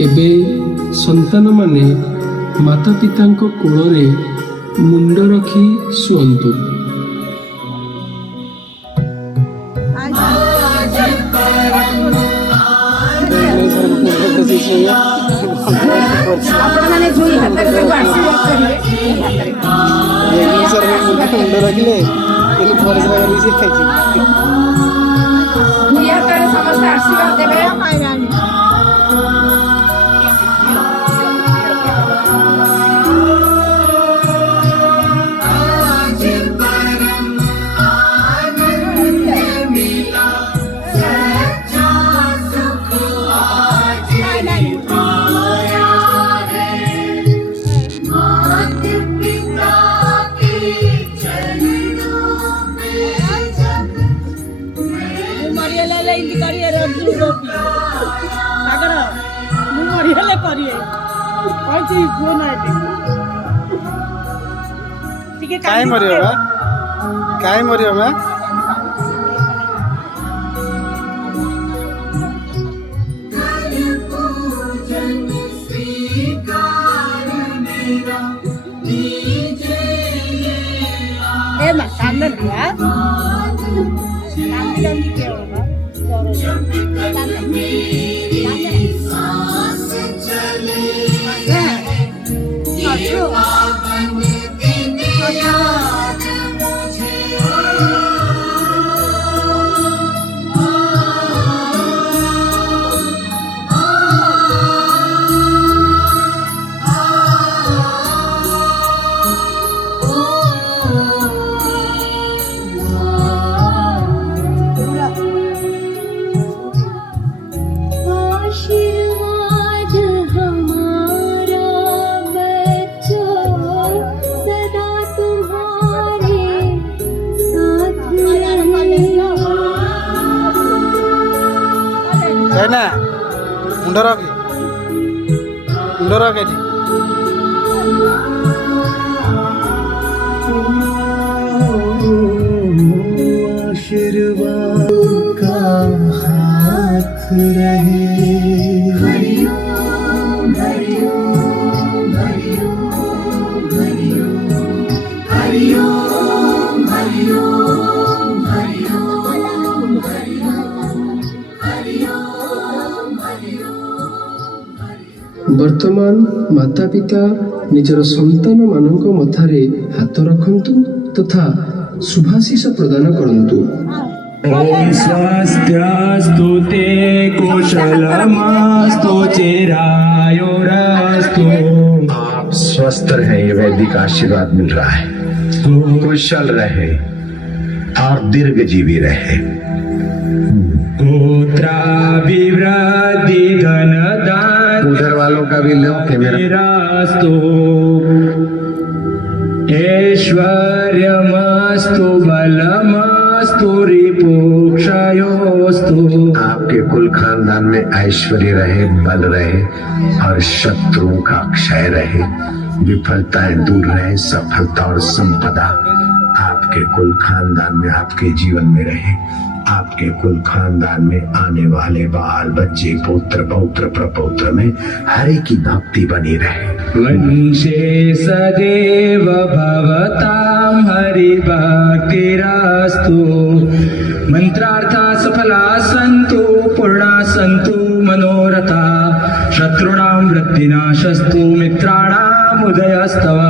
एबे संतान माने माता पिता कोଳରେ मुंड रखी शुअंतु। काय मरियो बा काय मरियो बा ए मा सामने ना सामने जल्दी के होगा ना मुंडरा के आशीर्वाद का हाथ रहे। हरिओम हरिओम हरिओम हरिओम हरिओम हरिओम हरिओम हरिओम। वर्तमान माता पिता निजर संतान मानक मथारे हाथ रखंतु तथा शुभाशीष प्रदान करंतु। ओम स्वास्थ्यस्तु ते कुशलमस्तु चिरायुरस्तु। आप स्वस्थ रहे, ये वैदिक आशीर्वाद मिल रहा है। कुशल रहे और दीर्घजीवी रहे। पुत्राभिवृद्धि धनदान उधर वालों का भी लो कि मेरा ऐश्वर्यमस्तु बलमस्तु रिपुक्षयोस्तु। आपके कुल खानदान में ऐश्वर्य रहे, बल रहे और शत्रुओं का क्षय रहे, विफलताएं दूर रहे, सफलता और संपदा आपके कुल खानदान में, आपके जीवन में रहे। आपके कुल खानदान में आने वाले बाल बच्चे, पुत्र पौत्र प्रपौत्र में हरि की भक्ति बनी रहे। वंशे सदैव भवतां हरि भक्तिरस्तु। मंत्रार्था सफला सन्तु, पूर्णा सन्तु मनोरथा। शत्रूणां वृत्तिनाशस्तु, मित्राणाम् उदयस्तव।